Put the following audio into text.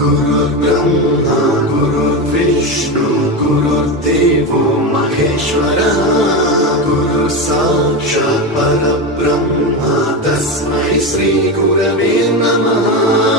गुरुर्ब्रह्मा गुरुर्विष्णु गुरुर्देवो महेश्वरः गुरुः साक्षात् परब्रह्म तस्मै श्री गुरवे नमः।